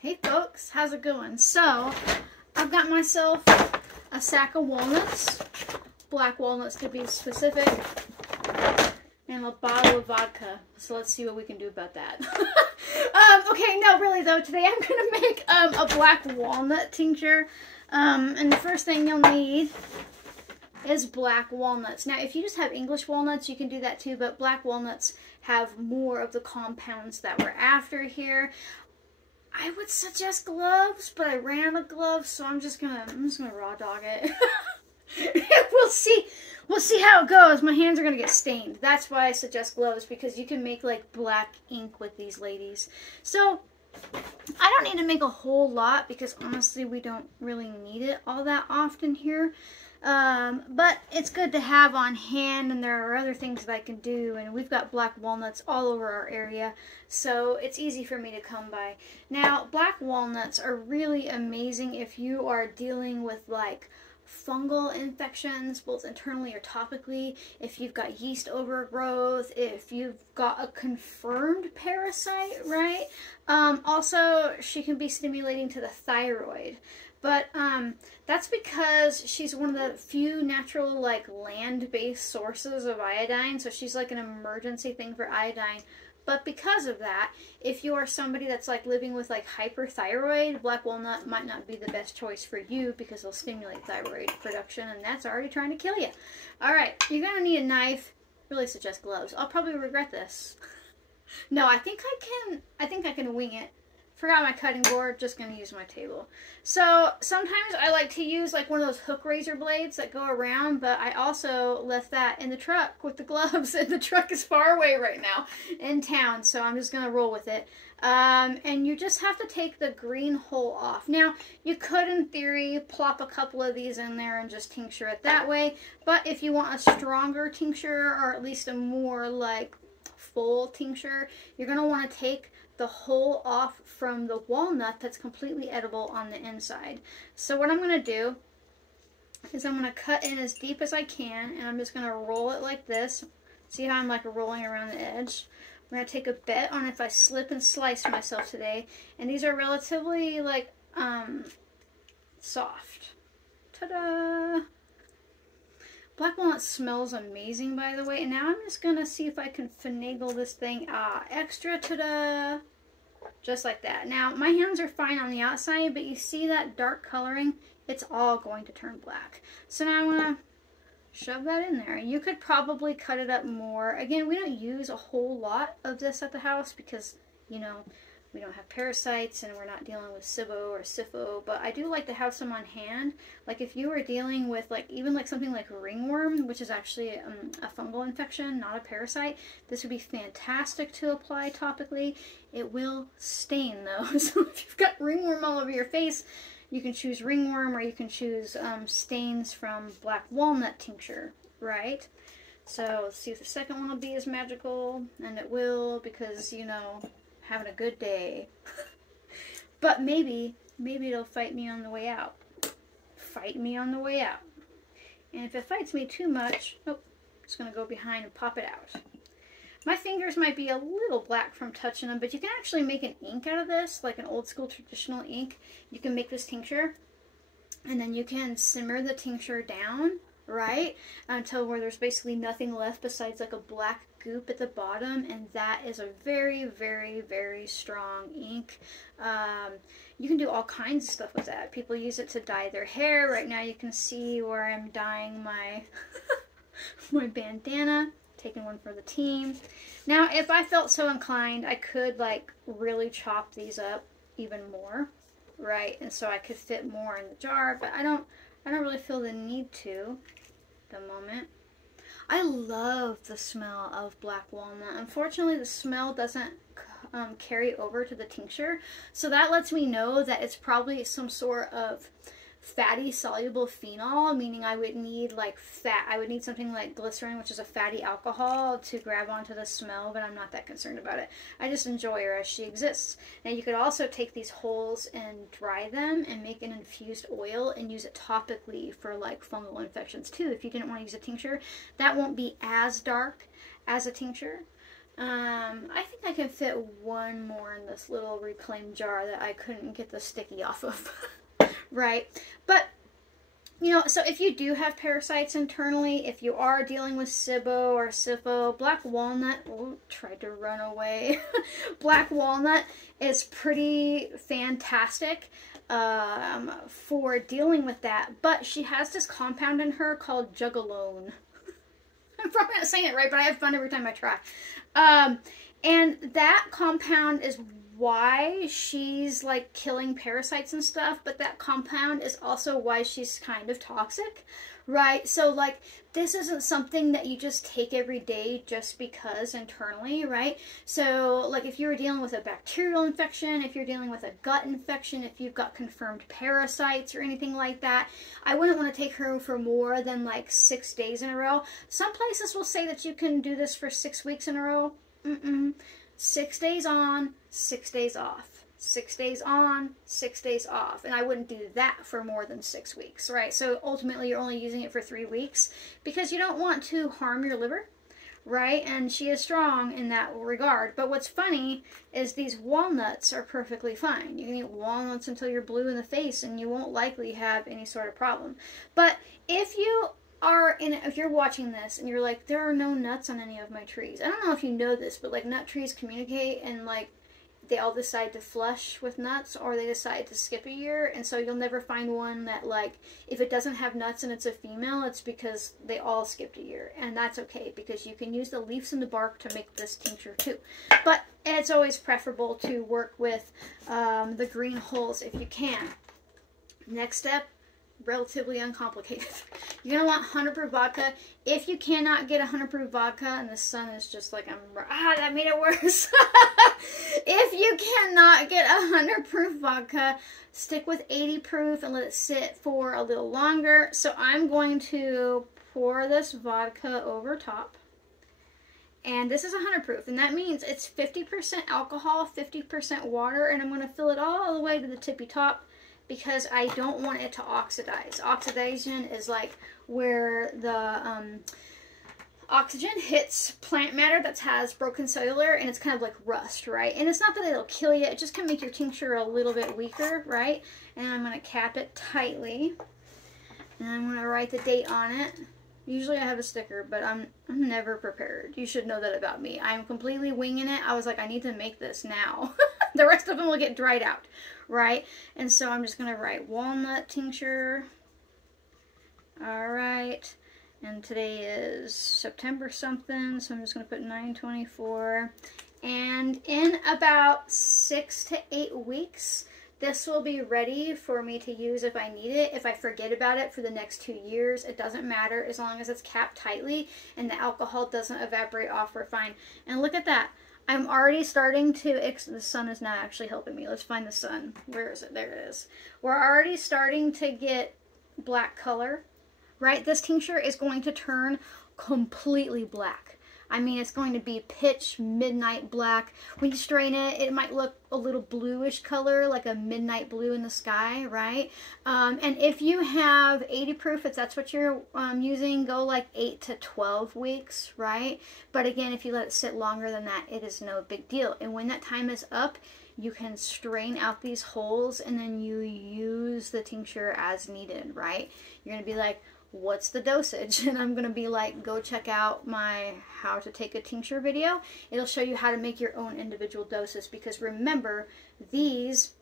Hey folks, how's it going? So, I've got myself a sack of walnuts, black walnuts to be specific, and a bottle of vodka. So let's see what we can do about that. Okay, no, really though, today I'm going to make a black walnut tincture. And the first thing you'll need is black walnuts. Now, if you just have English walnuts, you can do that too, but black walnuts have more of the compounds that we're after here. I would suggest gloves, but I ran out of gloves, so I'm just gonna raw dog it. We'll see how it goes. My hands are gonna get stained. That's why I suggest gloves, because you can make like black ink with these ladies. So I don't need to make a whole lot because honestly we don't really need it all that often here. But it's good to have on hand, and there are other things that I can do, and we've got black walnuts all over our area, so it's easy for me to come by. Now, black walnuts are really amazing if you are dealing with like fungal infections, both internally or topically, if you've got yeast overgrowth, if you've got a confirmed parasite, right? Also, she can be stimulating to the thyroid. But that's because she's one of the few natural, like, land-based sources of iodine. So she's like an emergency thing for iodine. But because of that, if you are somebody that's like living with like hyperthyroid, black walnut might not be the best choice for you because it'll stimulate thyroid production, and that's already trying to kill you. All right, you're gonna need a knife. Really suggest gloves. I'll probably regret this. No, I think I can wing it. Forgot my cutting board, just going to use my table. So sometimes I like to use like one of those hook razor blades that go around, but I also left that in the truck with the gloves, and the truck is far away right now in town, so I'm just going to roll with it. And you just have to take the green hull off. Now, you could, in theory, plop a couple of these in there and just tincture it that way, but if you want a stronger tincture, or at least a more like full tincture, you're going to want to take the hull off from the walnut that's completely edible on the inside. So what I'm going to do is I'm going to cut in as deep as I can, and I'm just going to roll it like this. See how I'm like rolling around the edge? I'm going to take a bet on if I slip and slice myself today, and these are relatively like soft. Ta-da! Black walnut smells amazing, by the way. And now I'm just going to see if I can finagle this thing. Extra, ta-da! Just like that. Now, my hands are fine on the outside, but you see that dark coloring? It's all going to turn black. So now I'm going to shove that in there. You could probably cut it up more. Again, we don't use a whole lot of this at the house because, you know, we don't have parasites and we're not dealing with SIBO or SIFO, but I do like to have some on hand. Like if you were dealing with like even like something like ringworm, which is actually a fungal infection, not a parasite, this would be fantastic to apply topically. It will stain though, so if you've got ringworm all over your face, you can choose ringworm, or you can choose stains from black walnut tincture, right? So let's see if the second one will be as magical, and it will, because, you know, having a good day. But maybe it'll fight me on the way out. Fight me on the way out. And if it fights me too much, oh, it's going to go behind and pop it out. My fingers might be a little black from touching them, but you can actually make an ink out of this, like an old school traditional ink. You can make this tincture, and then you can simmer the tincture down, right, until where there's basically nothing left besides like a black goop at the bottom, and that is a very, very, very strong ink. You can do all kinds of stuff with that. People use it to dye their hair. Right now you can see where I'm dyeing my my bandana, taking one for the team. Now, if I felt so inclined, I could like really chop these up even more, right, and so I could fit more in the jar, but I don't really feel the need to at the moment. I love the smell of black walnut. Unfortunately, the smell doesn't carry over to the tincture, so that lets me know that it's probably some sort of fatty soluble phenol, meaning I would need like I would need something like glycerin, which is a fatty alcohol, to grab onto the smell, but I'm not that concerned about it. I just enjoy her as she exists. Now you could also take these hulls and dry them and make an infused oil and use it topically for like fungal infections too. If you didn't want to use a tincture, that won't be as dark as a tincture. I think I can fit one more in this little reclaimed jar that I couldn't get the sticky off of. Right? But, you know, so if you do have parasites internally, if you are dealing with SIBO or SIFO, Black Walnut, tried to run away. Black Walnut is pretty fantastic for dealing with that. But she has this compound in her called Juglans. I'm probably not saying it right, but I have fun every time I try. And that compound is why she's like killing parasites and stuff, but that compound is also why she's kind of toxic, right? So like this isn't something that you just take every day just because internally, right? So like if you were dealing with a bacterial infection, if you're dealing with a gut infection, if you've got confirmed parasites or anything like that, I wouldn't want to take her for more than like 6 days in a row. Some places will say that you can do this for 6 weeks in a row. 6 days on, 6 days off. 6 days on, 6 days off. And I wouldn't do that for more than 6 weeks, right? So ultimately you're only using it for 3 weeks because you don't want to harm your liver, right? And she is strong in that regard. But what's funny is these walnuts are perfectly fine. You can eat walnuts until you're blue in the face and you won't likely have any sort of problem. But if you're watching this and you're like, there are no nuts on any of my trees. I don't know if you know this, but like nut trees communicate and like they all decide to flush with nuts or they decide to skip a year. And so you'll never find one that like, if it doesn't have nuts and it's a female, it's because they all skipped a year. And that's okay because you can use the leaves and the bark to make this tincture too. But it's always preferable to work with the green hulls if you can. Next step, relatively uncomplicated. You're going to want 100 proof vodka. If you cannot get 100 proof vodka, and the sun is just like, that made it worse. If you cannot get 100 proof vodka, stick with 80 proof and let it sit for a little longer. So I'm going to pour this vodka over top. And this is 100 proof, and that means it's 50% alcohol, 50% water, and I'm going to fill it all the way to the tippy top, because I don't want it to oxidize. Oxidation is like where the oxygen hits plant matter that has broken cellular, and it's kind of like rust, right? And it's not that it'll kill you, it just can make your tincture a little bit weaker, right? And I'm gonna cap it tightly, and I'm gonna write the date on it. Usually I have a sticker, but I'm never prepared. You should know that about me. I'm completely winging it. I was like, I need to make this now. The rest of them will get dried out, right? And so I'm just going to write Walnut Tincture. All right. And today is September something, so I'm just going to put 9/24. And in about 6 to 8 weeks, this will be ready for me to use if I need it. If I forget about it for the next 2 years, it doesn't matter as long as it's capped tightly and the alcohol doesn't evaporate off, we're fine. And look at that. I'm already starting to, the sun is not actually helping me. Let's find the sun. Where is it? There it is. We're already starting to get black color, right? This tincture is going to turn completely black. I mean, it's going to be pitch midnight black. When you strain it, it might look a little bluish color, like a midnight blue in the sky, right? And if you have 80 proof, if that's what you're using, go like 8 to 12 weeks, right? But again, if you let it sit longer than that, it is no big deal. And when that time is up, you can strain out these holes and then you use the tincture as needed, right? You're going to be like, what's the dosage? And I'm going to be like, go check out my how to take a tincture video. It'll show you how to make your own individual doses, because remember, these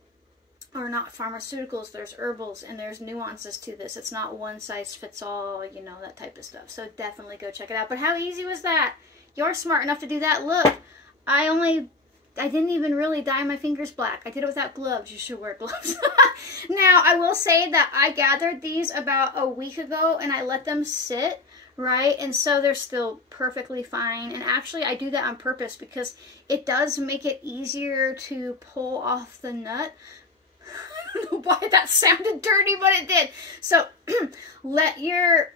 are not pharmaceuticals. There's herbals and there's nuances to this. It's not one size fits all, you know, that type of stuff. So definitely go check it out. But how easy was that? You're smart enough to do that. Look, I didn't even really dye my fingers black. I did it without gloves. You should wear gloves. Now, I will say that I gathered these about a week ago and I let them sit, right? And so they're still perfectly fine. And actually, I do that on purpose because it does make it easier to pull off the nut. I don't know why that sounded dirty, but it did. So let your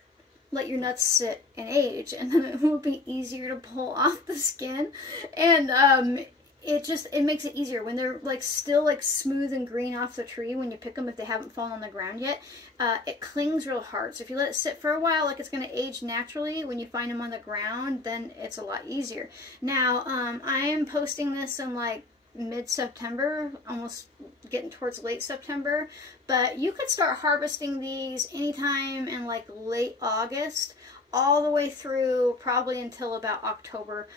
nuts sit and age, and then it will be easier to pull off the skin. And it makes it easier when they're like still like smooth and green off the tree when you pick them, if they haven't fallen on the ground yet. It clings real hard, so if you let it sit for a while, like it's going to age naturally. When you find them on the ground, then it's a lot easier. Now I am posting this in like mid-September, almost getting towards late September, but you could start harvesting these anytime in like late August all the way through probably until about October.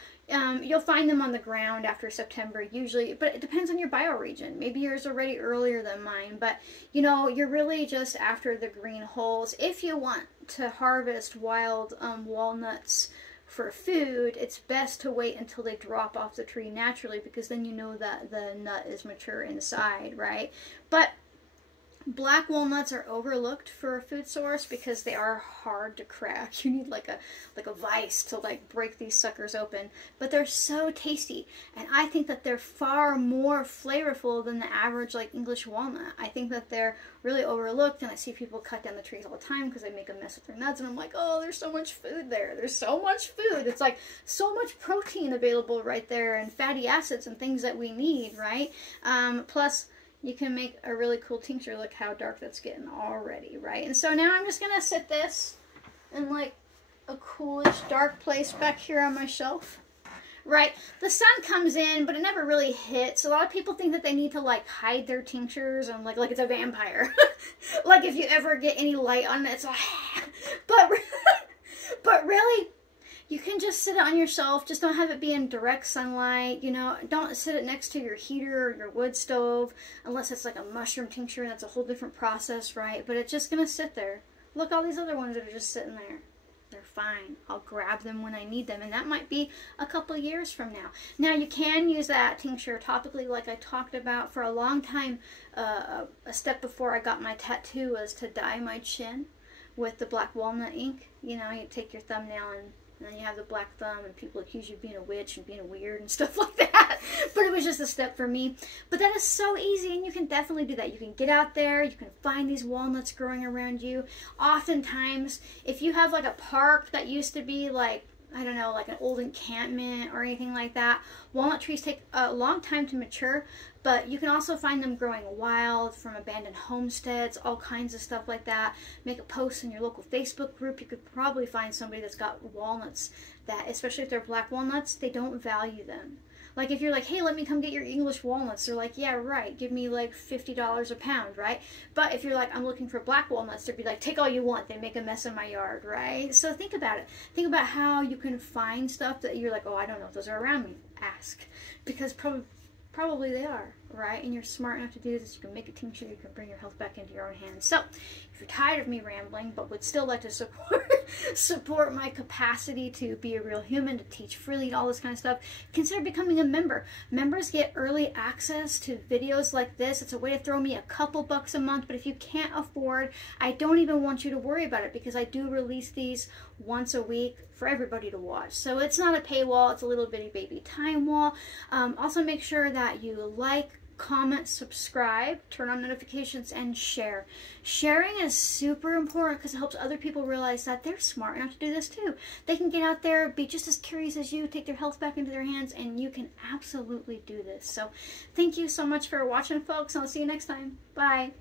You'll find them on the ground after September usually, but it depends on your bioregion. Maybe yours are already earlier than mine, but you know, you're really just after the green holes. If you want to harvest wild walnuts for food, it's best to wait until they drop off the tree naturally, because then you know that the nut is mature inside, right? But black walnuts are overlooked for a food source because they are hard to crack. You need like a vise to like break these suckers open. But they're so tasty, and I think that they're far more flavorful than the average like English walnut. I think that they're really overlooked, and I see people cut down the trees all the time because they make a mess with their nuts, and I'm like, oh, there's so much food there. There's so much food. It's like so much protein available right there, and fatty acids and things that we need, right? Plus, you can make a really cool tincture. Look how dark that's getting already, right? And so now I'm just going to sit this in like a coolish dark place back here on my shelf, right? The sun comes in, but it never really hits. A lot of people think that they need to like hide their tinctures and like it's a vampire. Like if you ever get any light on it, it's like, but really, you can just sit it on your shelf. Just don't have it be in direct sunlight. You know, don't sit it next to your heater or your wood stove unless it's like a mushroom tincture, and that's a whole different process, right? But it's just going to sit there. Look, all these other ones that are just sitting there. They're fine. I'll grab them when I need them, and that might be a couple of years from now. Now, you can use that tincture topically like I talked about. For a long time, a step before I got my tattoo was to dye my chin with the black walnut ink. You know, you take your thumbnail and then you have the black thumb, and people accuse you of being a witch and being weird and stuff like that. But it was just a step for me. But that is so easy, and you can definitely do that. You can get out there, you can find these walnuts growing around you. Oftentimes, if you have like a park that used to be like, I don't know, like an old encampment or anything like that, walnut trees take a long time to mature, but you can also find them growing wild from abandoned homesteads, all kinds of stuff like that. Make a post in your local Facebook group. You could probably find somebody that's got walnuts that, especially if they're black walnuts, they don't value them. Like if you're like, hey, let me come get your English walnuts, they're like, yeah, right, give me like $50 a pound, right? But if you're like, I'm looking for black walnuts, they'd be like, take all you want, they make a mess in my yard, right? So think about it. Think about how you can find stuff that you're like, oh, I don't know if those are around me. Ask. Because probably they are, right? And you're smart enough to do this. You can make a tincture. You can bring your health back into your own hands. So, if you're tired of me rambling, but would still like to support my capacity to be a real human, to teach freely, all this kind of stuff, consider becoming a member. Members get early access to videos like this. It's a way to throw me a couple bucks a month, but if you can't afford, I don't even want you to worry about it, because I do release these once a week for everybody to watch. So it's not a paywall, it's a little bitty baby time wall. Also make sure that you like, comment, subscribe, turn on notifications, and share. Sharing is super important because it helps other people realize that they're smart enough to do this too. They can get out there, be just as curious as you, take their health back into their hands, and you can absolutely do this. So thank you so much for watching, folks. I'll see you next time. Bye.